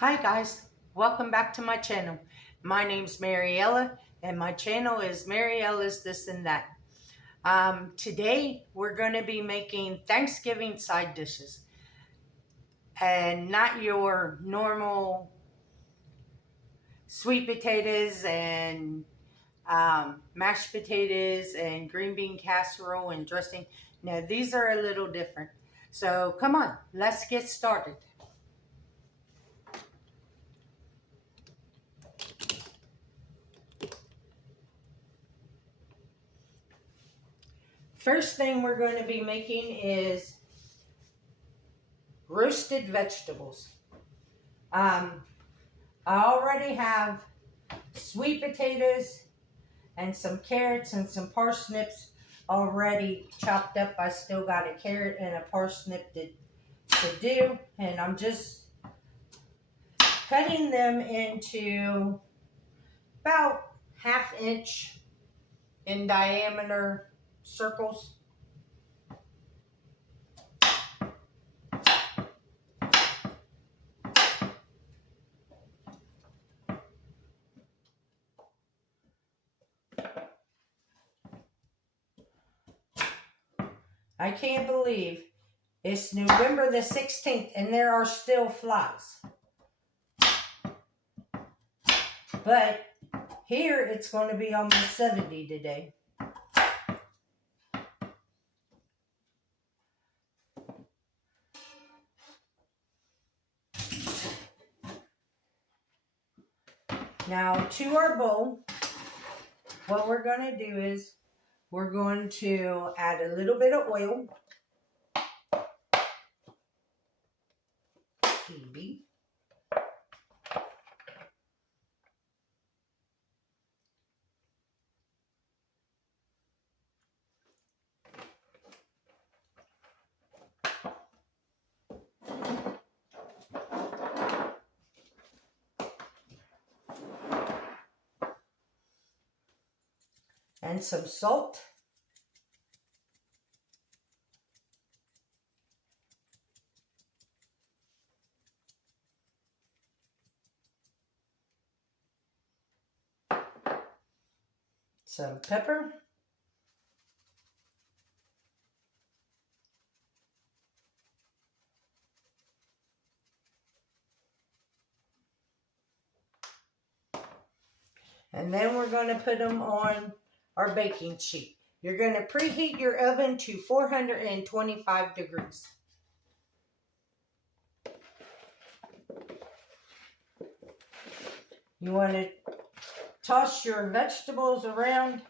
Hi guys, welcome back to my channel. My name's Mariella and my channel is Mariella's This and That. Today we're going to be making Thanksgiving side dishes and not your normal sweet potatoes and mashed potatoes and green bean casserole and dressing. Now these are a little different. So come on, let's get started. First thing we're going to be making is roasted vegetables. I already have sweet potatoes and some carrots and some parsnips already chopped up. I still got a carrot and a parsnip to do, and I'm just cutting them into about 1/2 inch in diameter circles. I can't believe it's November the 16th and there are still flies. But here it's going to be almost 70 today. Now to our bowl, what we're going to do is we're going to add a little bit of oil. TB. And some salt. Some pepper. And then we're going to put them on our baking sheet. You're going to preheat your oven to 425 degrees. You want to toss your vegetables around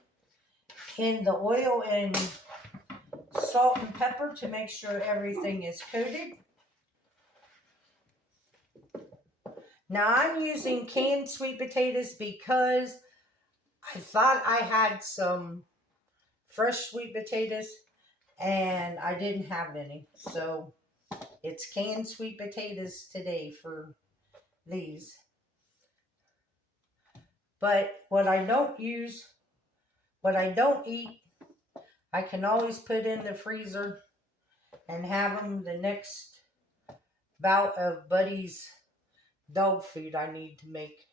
in the oil and salt and pepper to make sure everything is coated. Now I'm using canned sweet potatoes because I thought I had some fresh sweet potatoes and I didn't have any. So it's canned sweet potatoes today for these. But what I don't eat, I can always put in the freezer and have them the next bout of Buddy's dog food I need to make.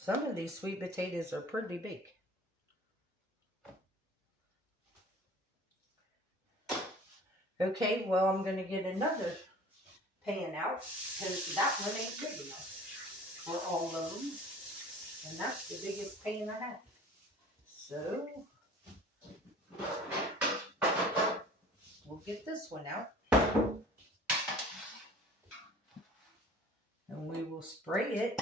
Some of these sweet potatoes are pretty big. Okay, well, I'm going to get another pan out because that one ain't good enough for all of them. And that's the biggest pan I have. So, we'll get this one out. And we will spray it.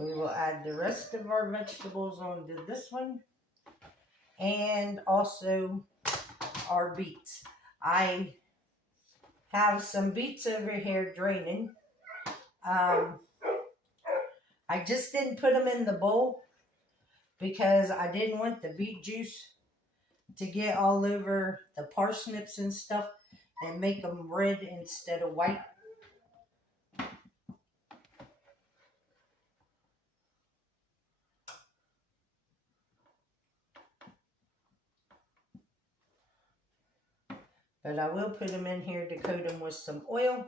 We will add the rest of our vegetables onto this one. and also our beets. I have some beets over here draining. I just didn't put them in the bowl because I didn't want the beet juice to get all over the parsnips and stuff and make them red instead of white. But I will put them in here to coat them with some oil.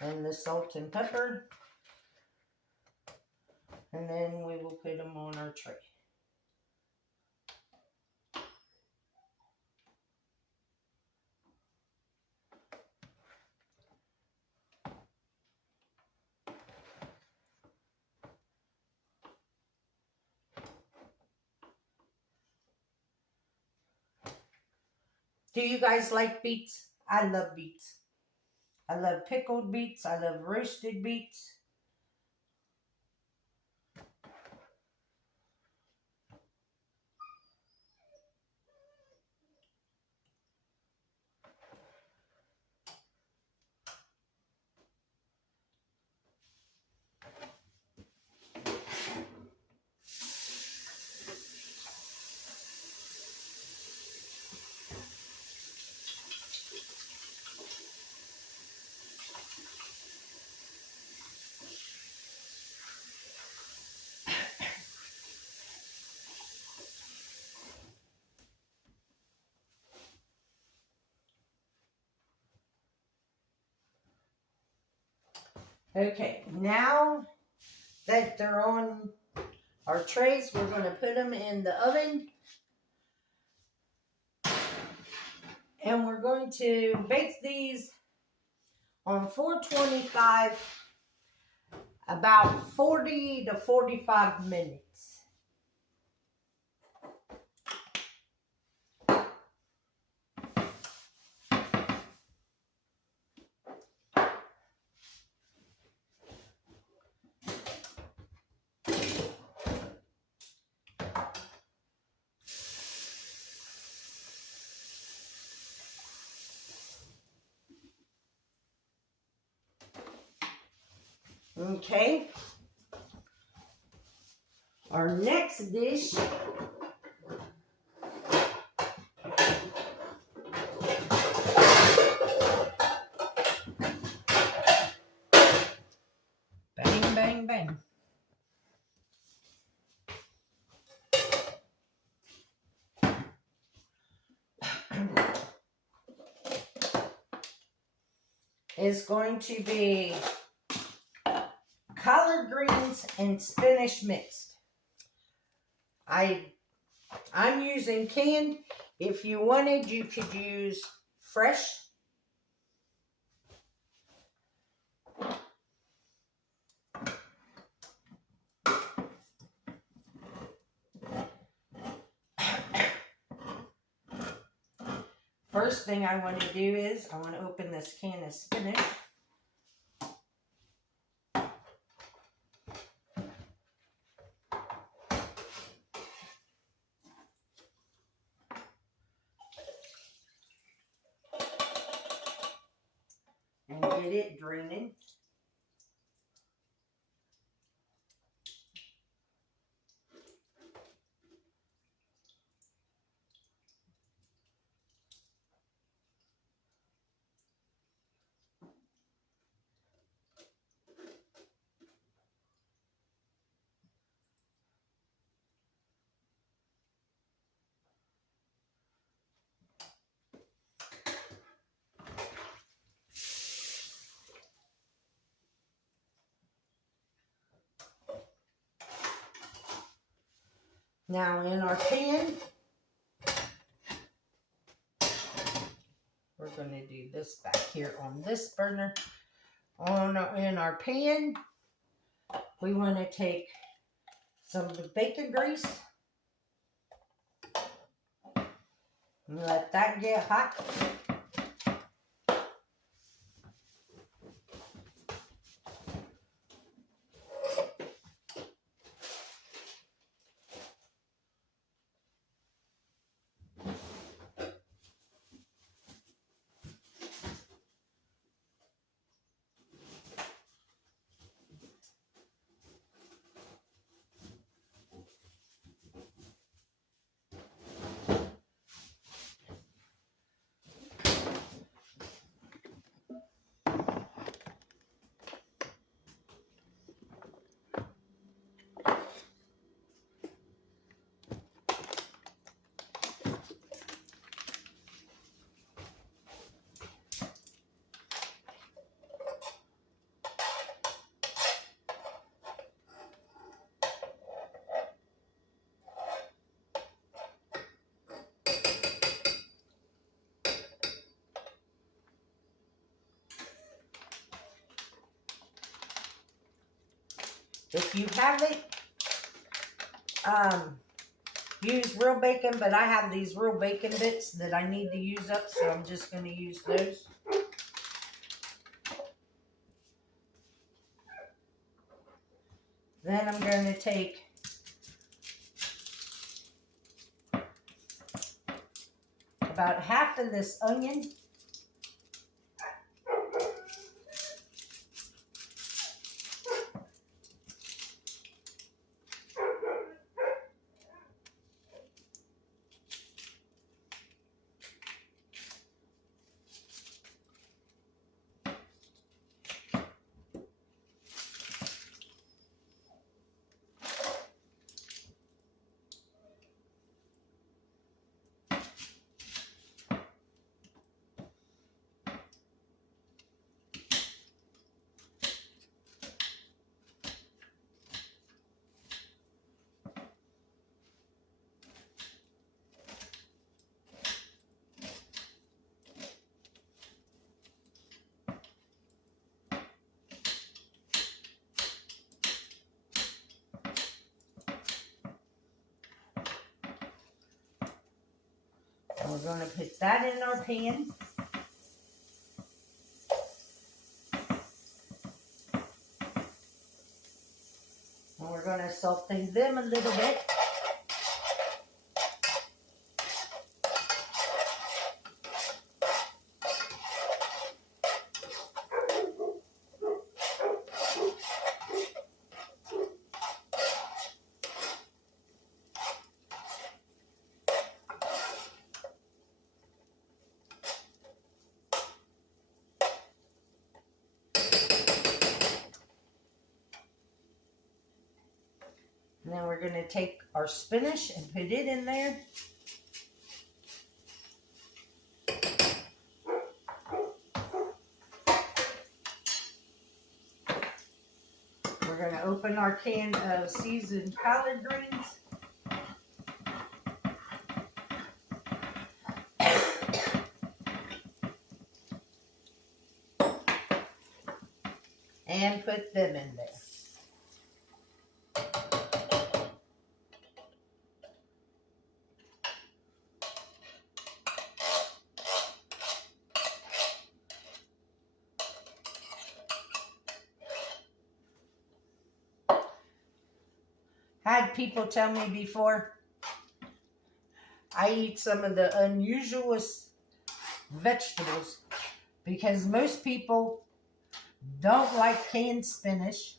And the salt and pepper. And then we will put them on our tray. Do you guys like beets? I love beets. I love pickled beets. I love roasted beets. Okay, now that they're on our trays, we're going to put them in the oven. And we're going to bake these on 425 about 40 to 45 minutes. Okay. Our next dish bang, bang, bang. Is going to be collard greens and spinach mixed. I'm using canned. If you wanted, you could use fresh. First thing I want to do is I want to open this can of spinach. And get it draining. Now in our pan, we're going to do this back here on this burner. In our pan, we want to take some of the bacon grease and let that get hot. If you haven't, use real bacon, but I have these real bacon bits that I need to use up, so I'm just going to use those. Then I'm going to take about half of this onion. And we're going to put that in our pan. And we're going to saute them a little bit. And then we're going to take our spinach and put it in there. We're going to open our can of seasoned collard greens. And put them in there. Had people tell me before, I eat some of the unusualest vegetables because most people don't like canned spinach.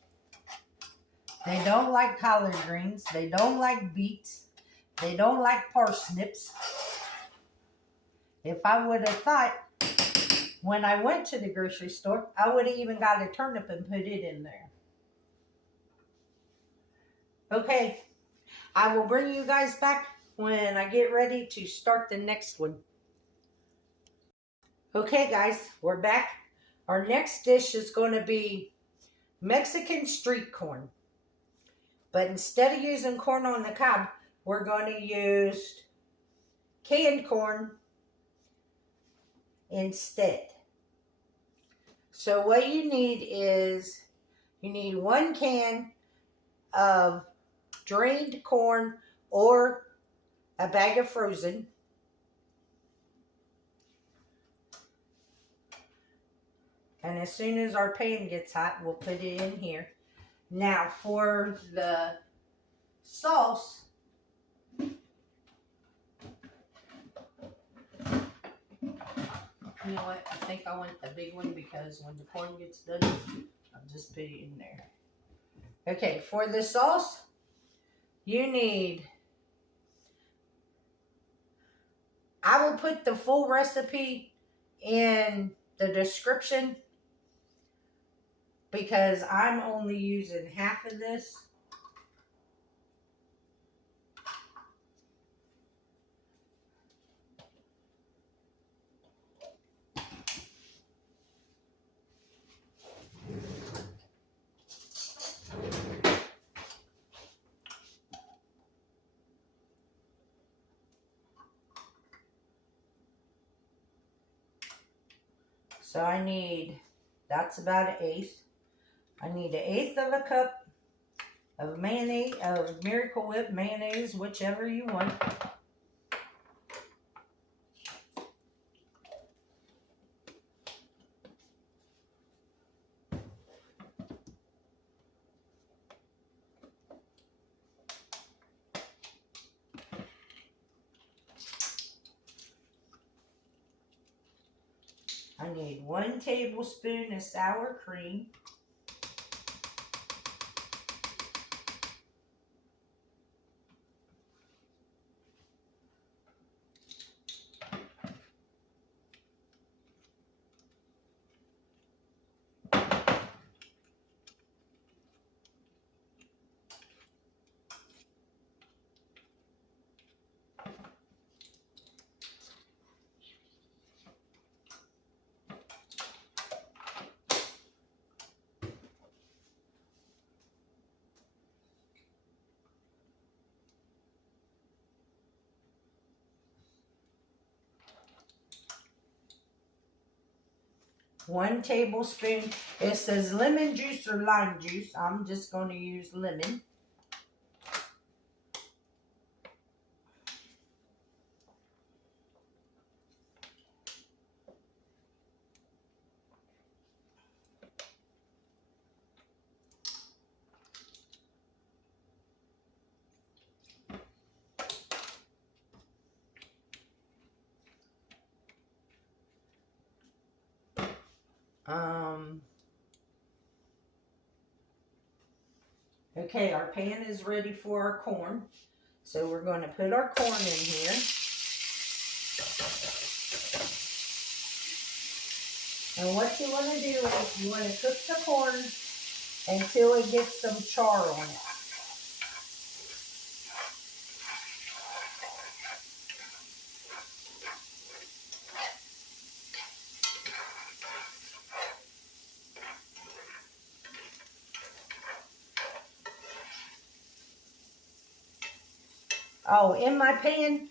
They don't like collard greens. They don't like beets. They don't like parsnips. If I would have thought when I went to the grocery store, I would have even got a turnip and put it in there. Okay, I will bring you guys back when I get ready to start the next one. Okay guys, we're back. Our next dish is going to be Mexican street corn. But instead of using corn on the cob, we're going to use canned corn instead. So what you need is, you need 1 can of drained corn or a bag of frozen. And as soon as our pan gets hot, we'll put it in here. Now for the sauce, you know what, I think I want the big one because when the corn gets done, I'll just put it in there. Okay, for the sauce, you need, I will put the full recipe in the description because I'm only using half of this. So I need, that's about 1/8. I need 1/8 of a cup of mayonnaise, of Miracle Whip mayonnaise, whichever you want. I need 1 tablespoon of sour cream. One tablespoon. It says lemon juice or lime juice. I'm just going to use lemon. Okay, our pan is ready for our corn. So we're going to put our corn in here. And what you want to do is you want to cook the corn until it gets some char on it. Oh, in my pan,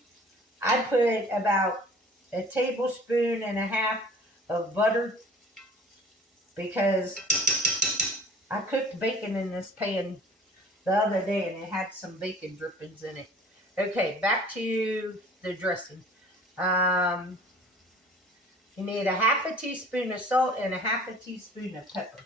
I put about 1.5 tablespoons of butter because I cooked bacon in this pan the other day and it had some bacon drippings in it. Okay, back to the dressing. You need 1/2 teaspoon of salt and 1/2 teaspoon of pepper.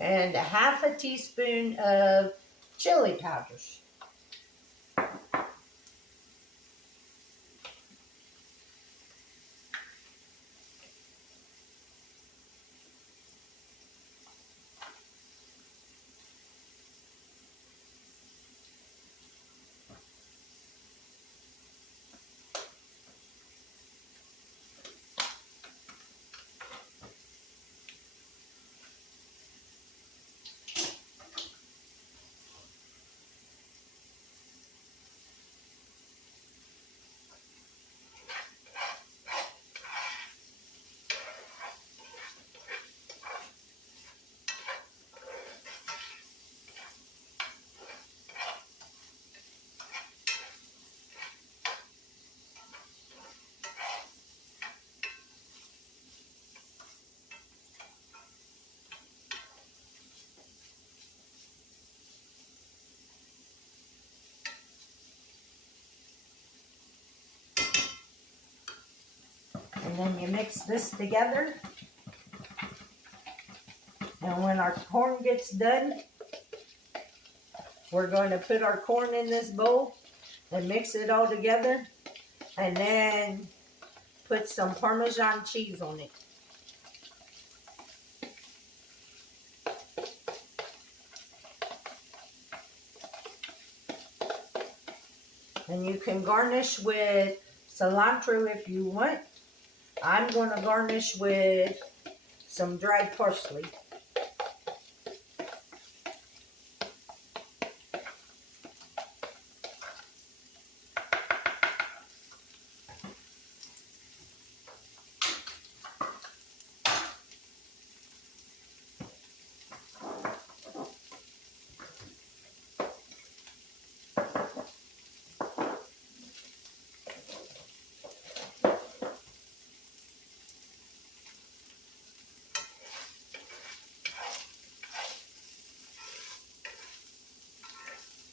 And 1/2 teaspoon of chili powders. And then you mix this together. And when our corn gets done, we're going to put our corn in this bowl and mix it all together. And then put some Parmesan cheese on it. And you can garnish with cilantro if you want. I'm going to garnish with some dried parsley.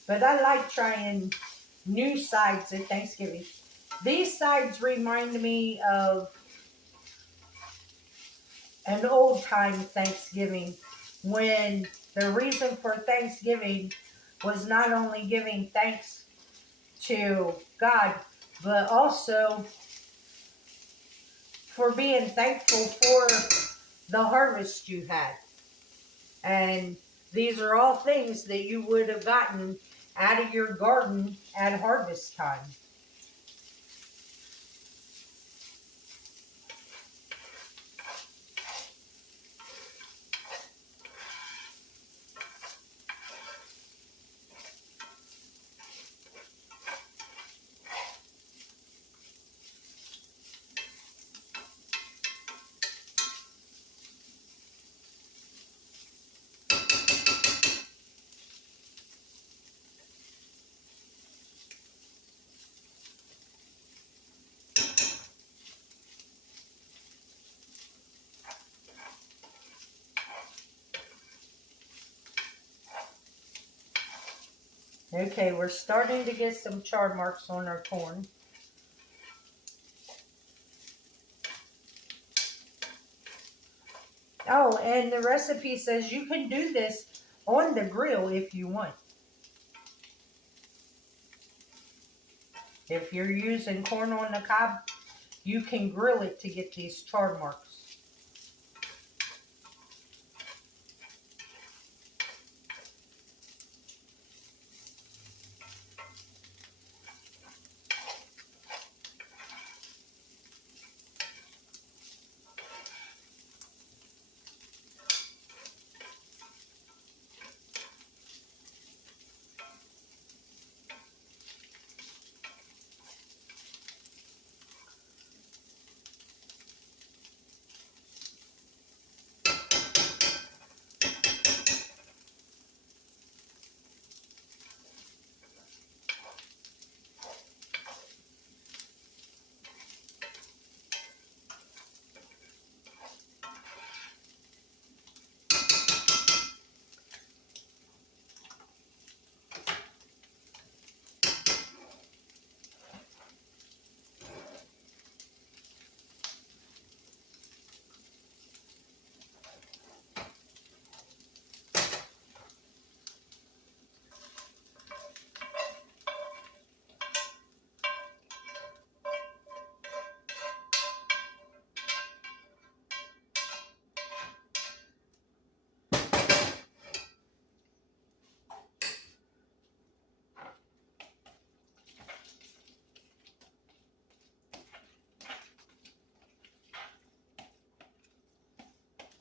But I like trying new sides at Thanksgiving. These sides remind me of an old time Thanksgiving when the reason for Thanksgiving was not only giving thanks to God, but also for being thankful for the harvest you had. And these are all things that you would have gotten out of your garden at harvest time. Okay, we're starting to get some char marks on our corn. Oh, and the recipe says you can do this on the grill if you want. If you're using corn on the cob, you can grill it to get these char marks.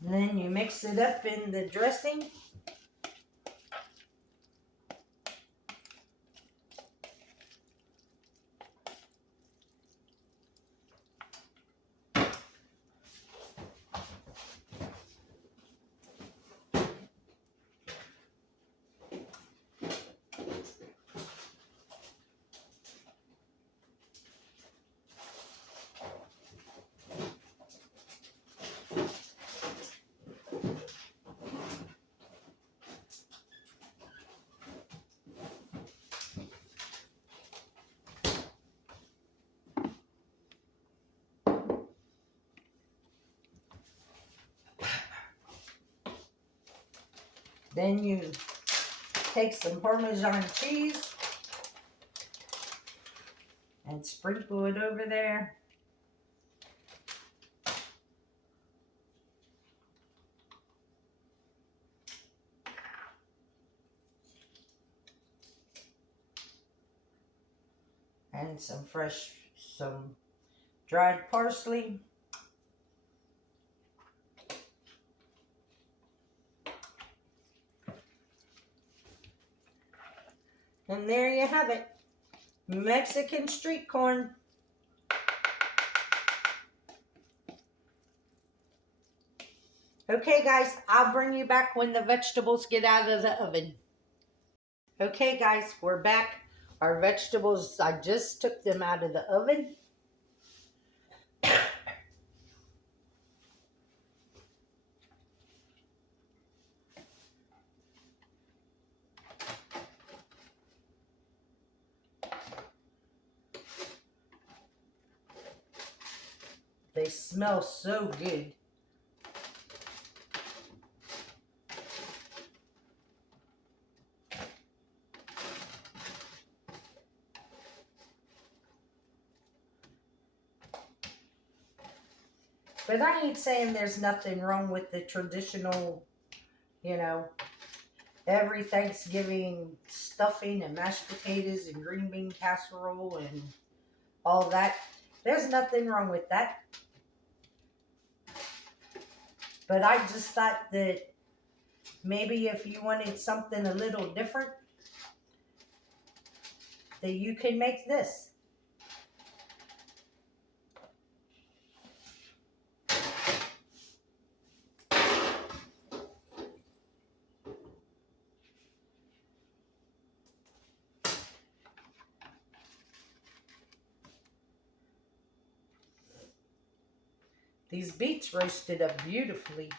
And then you mix it up in the dressing. Then you take some Parmesan cheese and sprinkle it over there. and some dried parsley. And there you have it, Mexican street corn. Okay guys, I'll bring you back when the vegetables get out of the oven. Okay guys, we're back. Our vegetables, I just took them out of the oven. They smell so good. But I ain't saying there's nothing wrong with the traditional, you know, every Thanksgiving stuffing and mashed potatoes and green bean casserole and all that. There's nothing wrong with that. But I just thought that maybe if you wanted something a little different, that you could make this. These beets roasted up beautifully.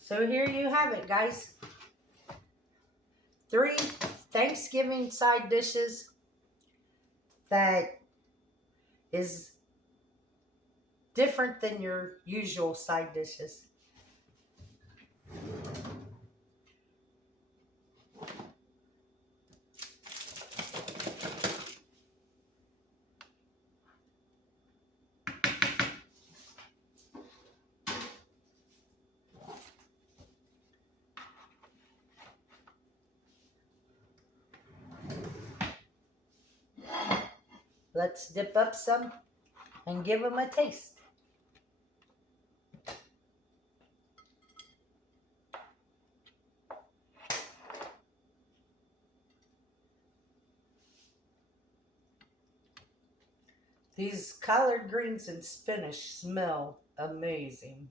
So here you have it, guys. 3 Thanksgiving side dishes that is different than your usual side dishes. Let's dip up some and give them a taste. These collard greens and spinach smell amazing.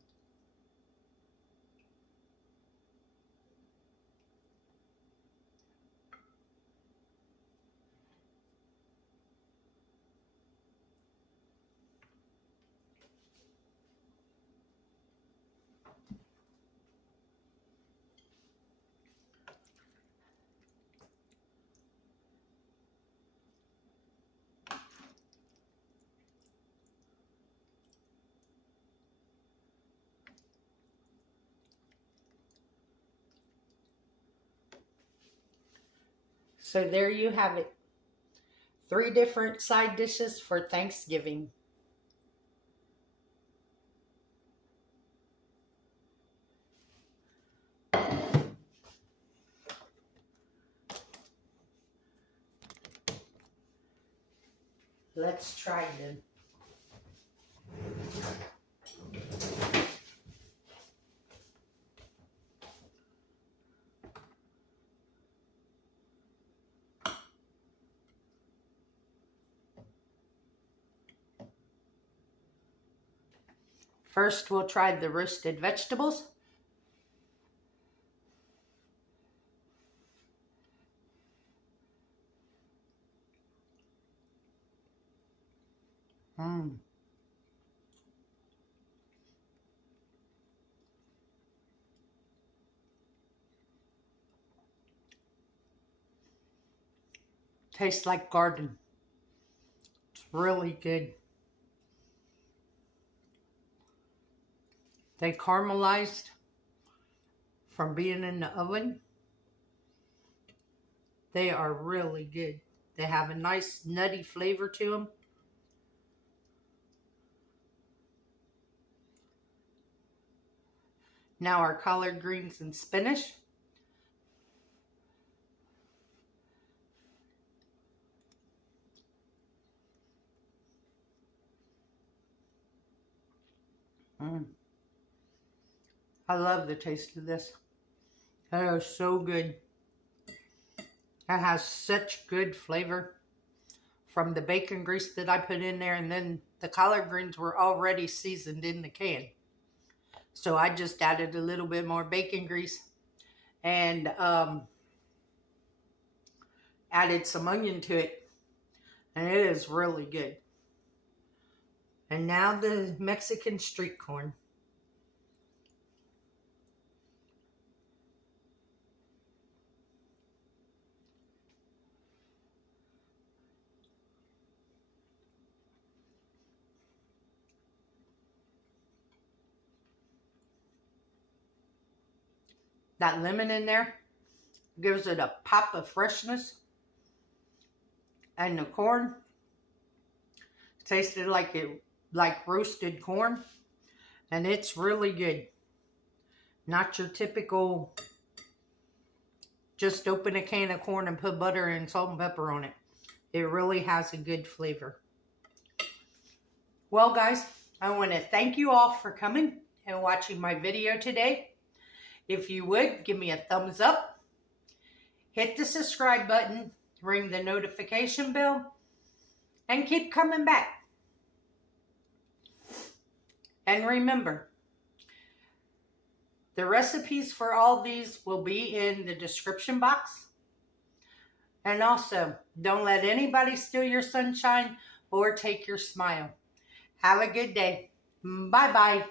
So there you have it. 3 different side dishes for Thanksgiving. Let's try them. First, we'll try the roasted vegetables. Mmm. Tastes like garden. It's really good. They caramelized from being in the oven. They are really good. They have a nice nutty flavor to them. Now our collard greens and spinach. I love the taste of this. That is so good. It has such good flavor from the bacon grease that I put in there, and then the collard greens were already seasoned in the can. So I just added a little bit more bacon grease and added some onion to it, and it is really good. And now the Mexican street corn. That lemon in there gives it a pop of freshness. And the corn tasted like roasted corn. And it's really good. Not your typical just open a can of corn and put butter and salt and pepper on it. It really has a good flavor. Well guys, I want to thank you all for coming and watching my video today. If you would, give me a thumbs up, hit the subscribe button, ring the notification bell, and keep coming back. And remember, the recipes for all these will be in the description box. And also, don't let anybody steal your sunshine or take your smile. Have a good day. Bye-bye.